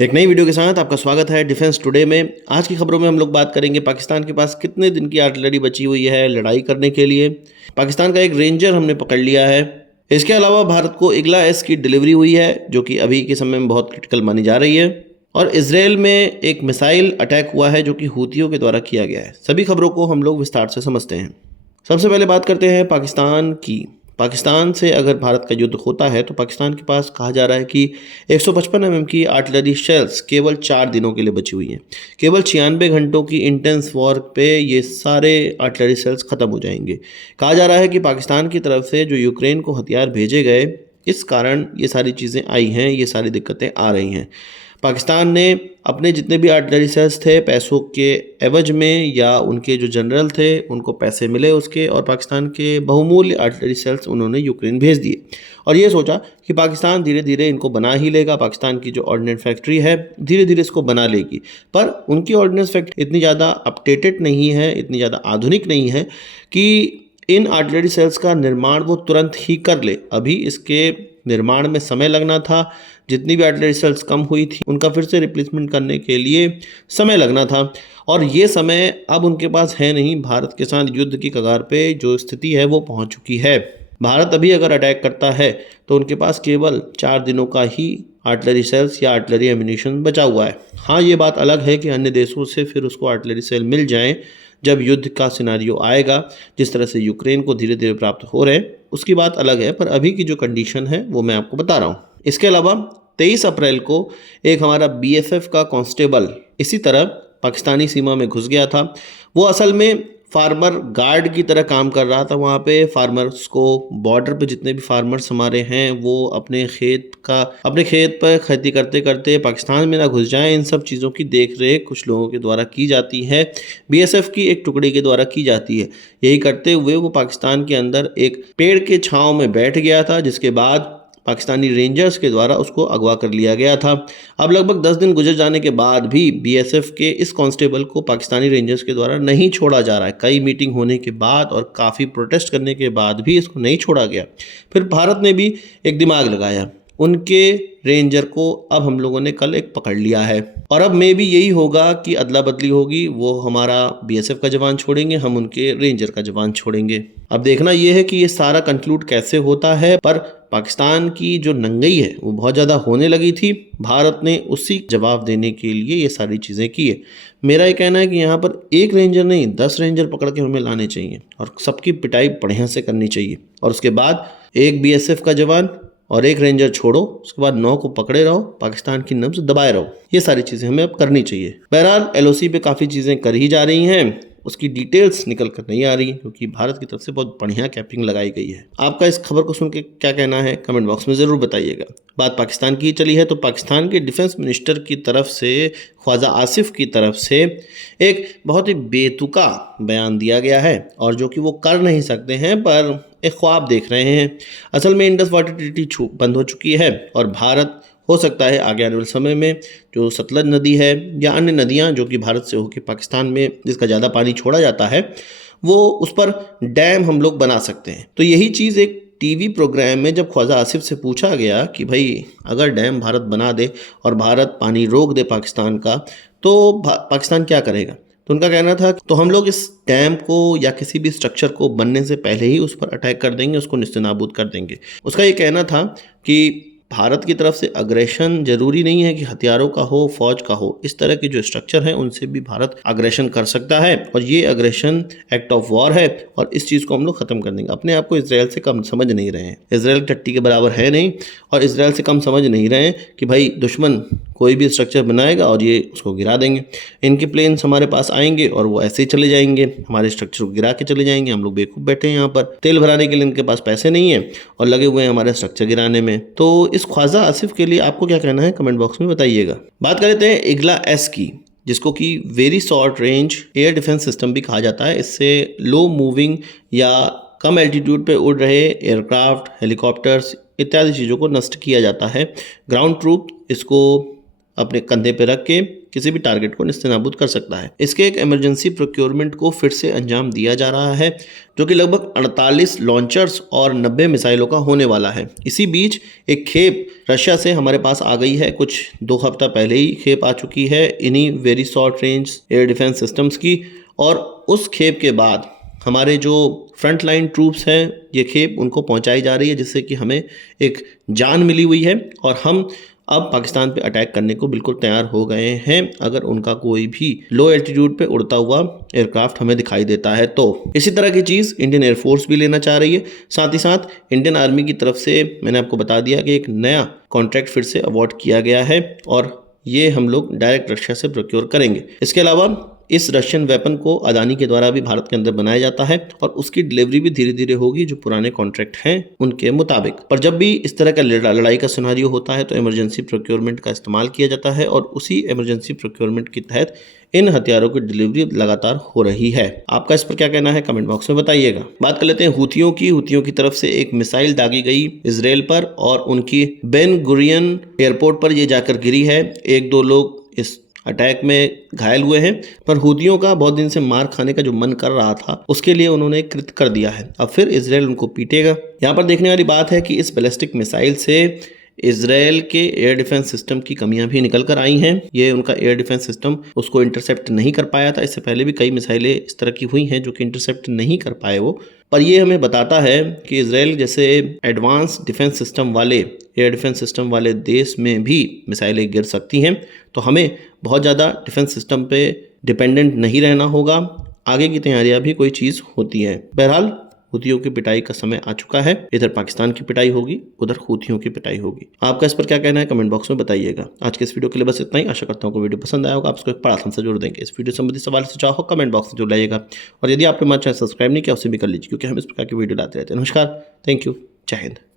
एक नई वीडियो के साथ आपका स्वागत है डिफेंस टुडे में। आज की खबरों में हम लोग बात करेंगे पाकिस्तान के पास कितने दिन की आर्टिलरी बची हुई है लड़ाई करने के लिए। पाकिस्तान का एक रेंजर हमने पकड़ लिया है। इसके अलावा भारत को इगला एस की डिलीवरी हुई है जो कि अभी के समय में बहुत क्रिटिकल मानी जा रही है। और इसराइल में एक मिसाइल अटैक हुआ है जो कि हूतियों के द्वारा किया गया है। सभी खबरों को हम लोग विस्तार से समझते हैं। सबसे पहले बात करते हैं पाकिस्तान की। पाकिस्तान से अगर भारत का युद्ध होता है तो पाकिस्तान के पास कहा जा रहा है कि 155 mm की आर्टिलरी शेल्स केवल 4 दिनों के लिए बची हुई हैं। केवल 96 घंटों की इंटेंस वॉर पे ये सारे आर्टिलरी शेल्स ख़त्म हो जाएंगे। कहा जा रहा है कि पाकिस्तान की तरफ से जो यूक्रेन को हथियार भेजे गए, इस कारण ये सारी चीज़ें आई हैं, ये सारी दिक्कतें आ रही हैं। पाकिस्तान ने अपने जितने भी आर्टिलरी सेल्स थे पैसों के एवज में, या उनके जो जनरल थे उनको पैसे मिले उसके, और पाकिस्तान के बहुमूल्य आर्टिलरी सेल्स उन्होंने यूक्रेन भेज दिए। और ये सोचा कि पाकिस्तान धीरे धीरे इनको बना ही लेगा। पाकिस्तान की जो ऑर्डिनेंस फैक्ट्री है धीरे धीरे इसको बना लेगी। पर उनकी ऑर्डिनेंस फैक्ट्री इतनी ज़्यादा अपडेटेड नहीं है, इतनी ज़्यादा आधुनिक नहीं है कि इन आर्टिलरी सेल्स का निर्माण वो तुरंत ही कर ले। अभी इसके निर्माण में समय लगना था। जितनी भी आर्टिलरी सेल्स कम हुई थी उनका फिर से रिप्लेसमेंट करने के लिए समय लगना था, और ये समय अब उनके पास है नहीं। भारत के साथ युद्ध की कगार पे जो स्थिति है वो पहुंच चुकी है। भारत अभी अगर अटैक करता है तो उनके पास केवल 4 दिनों का ही आर्टिलरी सेल्स या आर्टिलरी एम्यूनिशन बचा हुआ है। हाँ, ये बात अलग है कि अन्य देशों से फिर उसको आर्टिलरी सेल मिल जाएं जब युद्ध का सिनारियो आएगा। जिस तरह से यूक्रेन को धीरे धीरे प्राप्त हो रहे हैं उसकी बात अलग है, पर अभी की जो कंडीशन है वो मैं आपको बता रहा हूँ। इसके अलावा 23 अप्रैल को एक हमारा बीएसएफ का कांस्टेबल इसी तरह पाकिस्तानी सीमा में घुस गया था। वो असल में फार्मर गार्ड की तरह काम कर रहा था। वहाँ पे फार्मर्स को, बॉर्डर पे जितने भी फार्मर्स हमारे हैं वो अपने खेत पर खेती करते करते पाकिस्तान में ना घुस जाएं, इन सब चीज़ों की देख रेख कुछ लोगों के द्वारा की जाती है। बीएसएफ की एक टुकड़ी के द्वारा की जाती है। यही करते हुए वो पाकिस्तान के अंदर एक पेड़ के छाँव में बैठ गया था, जिसके बाद पाकिस्तानी रेंजर्स के द्वारा उसको अगवा कर लिया गया था। अब लगभग 10 दिन गुजर जाने के बाद भी बीएसएफ के इस कांस्टेबल को पाकिस्तानी रेंजर्स के द्वारा नहीं छोड़ा जा रहा है। कई मीटिंग होने के बाद और काफ़ी प्रोटेस्ट करने के बाद भी इसको नहीं छोड़ा गया। फिर भारत ने भी एक दिमाग लगाया। उनके रेंजर को अब हम लोगों ने कल एक पकड़ लिया है, और अब मे भी यही होगा कि अदला बदली होगी। वो हमारा बीएसएफ का जवान छोड़ेंगे, हम उनके रेंजर का जवान छोड़ेंगे। अब देखना यह है कि ये सारा कंक्लूड कैसे होता है। पर पाकिस्तान की जो नंगई है वो बहुत ज़्यादा होने लगी थी। भारत ने उसी जवाब देने के लिए ये सारी चीज़ें की है। मेरा ये कहना है कि यहाँ पर एक रेंजर नहीं 10 रेंजर पकड़ के हमें लाने चाहिए और सबकी पिटाई बढ़िया से करनी चाहिए, और उसके बाद एक बीएसएफ का जवान और एक रेंजर छोड़ो, उसके बाद 9 को पकड़े रहो, पाकिस्तान की नब्ज दबाए रहो। ये सारी चीज़ें हमें अब करनी चाहिए। बहरहाल एलओसी पे काफ़ी चीज़ें कर ही जा रही हैं, उसकी डिटेल्स निकल कर नहीं आ रही क्योंकि भारत की तरफ से बहुत बढ़िया कैपिंग लगाई गई है। आपका इस खबर को सुन के क्या कहना है कमेंट बॉक्स में ज़रूर बताइएगा। बात पाकिस्तान की चली है तो पाकिस्तान के डिफेंस मिनिस्टर की तरफ से, ख्वाजा आसिफ की तरफ से एक बहुत ही बेतुका बयान दिया गया है, और जो कि वो कर नहीं सकते हैं पर एक ख्वाब देख रहे हैं। असल में इंडस वाटर ट्रीटी बंद हो चुकी है, और भारत हो सकता है आगे आने वाले समय में जो सतलज नदी है या अन्य नदियां जो कि भारत से होकर पाकिस्तान में जिसका ज़्यादा पानी छोड़ा जाता है, वो उस पर डैम हम लोग बना सकते हैं। तो यही चीज़ एक टीवी प्रोग्राम में जब ख्वाजा आसिफ से पूछा गया कि भाई अगर डैम भारत बना दे और भारत पानी रोक दे पाकिस्तान का, तो पाकिस्तान क्या करेगा? तो उनका कहना था तो हम लोग इस डैम को या किसी भी स्ट्रक्चर को बनने से पहले ही उस पर अटैक कर देंगे, उसको निस्तेनाबूद कर देंगे। उसका ये कहना था कि भारत की तरफ से अग्रेशन जरूरी नहीं है कि हथियारों का हो, फौज का हो। इस तरह के जो स्ट्रक्चर हैं उनसे भी भारत अग्रेशन कर सकता है, और ये अग्रेशन एक्ट ऑफ वॉर है, और इस चीज़ को हम लोग ख़त्म कर देंगे। अपने आप को इसराइल से कम समझ नहीं रहे हैं। इसराइल टट्टी के बराबर है नहीं, और इसराइल से कम समझ नहीं रहे हैं कि भाई दुश्मन कोई भी स्ट्रक्चर बनाएगा और ये उसको गिरा देंगे। इनके प्लेन्स हमारे पास आएंगे और वो ऐसे ही चले जाएंगे, हमारे स्ट्रक्चर को गिरा के चले जाएंगे। हम लोग बेवकूफ़ बैठे हैं यहाँ पर, तेल भराने के लिए इनके पास पैसे नहीं है और लगे हुए हैं हमारे स्ट्रक्चर गिराने में। तो इस ख्वाजा आसिफ के लिए आपको क्या कहना है कमेंट बॉक्स में बताइएगा। बात कर लेते हैं इगला एस की, जिसको कि very short range air defence system भी कहा जाता है। इससे लो मूविंग या कम एल्टीट्यूड पे उड़ रहे एयरक्राफ्ट, हेलीकॉप्टर्स इत्यादि चीज़ों को नष्ट किया जाता है। ग्राउंड ट्रूप इसको अपने कंधे पे रख के किसी भी टारगेट को निस्तेनाबूद कर सकता है। इसके एक इमरजेंसी प्रोक्योरमेंट को फिर से अंजाम दिया जा रहा है, जो कि लगभग 48 लॉन्चर्स और 90 मिसाइलों का होने वाला है। इसी बीच एक खेप रशिया से हमारे पास आ गई है, कुछ 2 हफ्ता पहले ही खेप आ चुकी है इन्हीं very short range air defence systems की। और उस खेप के बाद हमारे जो फ्रंट लाइन ट्रूप्स हैं, ये खेप उनको पहुंचाई जा रही है, जिससे कि हमें एक जान मिली हुई है और हम अब पाकिस्तान पे अटैक करने को बिल्कुल तैयार हो गए हैं अगर उनका कोई भी लो एल्टीट्यूड पे उड़ता हुआ एयरक्राफ्ट हमें दिखाई देता है तो। इसी तरह की चीज़ इंडियन एयरफोर्स भी लेना चाह रही है। साथ ही साथ इंडियन आर्मी की तरफ से मैंने आपको बता दिया कि एक नया कॉन्ट्रैक्ट फिर से अवार्ड किया गया है और ये हम लोग डायरेक्ट रशिया से प्रोक्योर करेंगे। इसके अलावा इस रशियन वेपन को अदानी के द्वारा भी भारत के अंदर बनाया जाता है और उसकी डिलीवरी भी धीरे धीरे होगी जो पुराने कॉन्ट्रैक्ट हैं उनके मुताबिक। पर जब भी इस तरह का लड़ाई का सिनेरियो होता है तो इमरजेंसी प्रोक्योरमेंट का इस्तेमाल किया जाता है और उसी इमरजेंसी प्रोक्योरमेंट के तहत इन हथियारों की डिलीवरी लगातार हो रही है। आपका इस पर क्या कहना है कमेंट बॉक्स में बताइएगा। बात कर लेते हैं हूथियों की तरफ से एक मिसाइल दागी गई इजराइल पर और उनकी बेन गुरियन एयरपोर्ट पर ये जाकर गिरी है। 1-2 लोग इस अटैक में घायल हुए हैं, पर हूथियों का बहुत दिन से मार खाने का जो मन कर रहा था उसके लिए उन्होंने कृत्य कर दिया है। अब फिर इजराइल उनको पीटेगा। यहाँ पर देखने वाली बात है कि इस बैलिस्टिक मिसाइल से इजराइल के एयर डिफेंस सिस्टम की कमियां भी निकल कर आई हैं। ये उनका एयर डिफेंस सिस्टम उसको इंटरसेप्ट नहीं कर पाया था। इससे पहले भी कई मिसाइलें इस तरह की हुई हैं जो कि इंटरसेप्ट नहीं कर पाए वो। पर ये हमें बताता है कि इजराइल जैसे एडवांस डिफेंस सिस्टम वाले एयर डिफेंस सिस्टम वाले देश में भी मिसाइलें गिर सकती हैं। तो हमें बहुत ज़्यादा डिफेंस सिस्टम पे डिपेंडेंट नहीं रहना होगा। आगे की तैयारियां भी कोई चीज़ होती हैं। बहरहाल हूथियों की पिटाई का समय आ चुका है। इधर पाकिस्तान की पिटाई होगी, उधर हूथियों की पिटाई होगी। आपका इस पर क्या कहना है कमेंट बॉक्स में बताइएगा। आज के इस वीडियो के लिए बस इतना ही। आशा करता हूँ कि वीडियो पसंद आया होगा। आप इसको एक बड़ा आंसर जरूर देंगे। इस वीडियो संबंधी सवाल से चाहो कमेंट बॉक्स में जरूर लाइएगा और यदि आपने हमारा चैनल सब्सक्राइब नहीं किया उसे भी कर लीजिए क्योंकि हम इस प्रकार की वीडियो लाते रहते हैं। नमस्कार, थैंक यू, जय हिंद।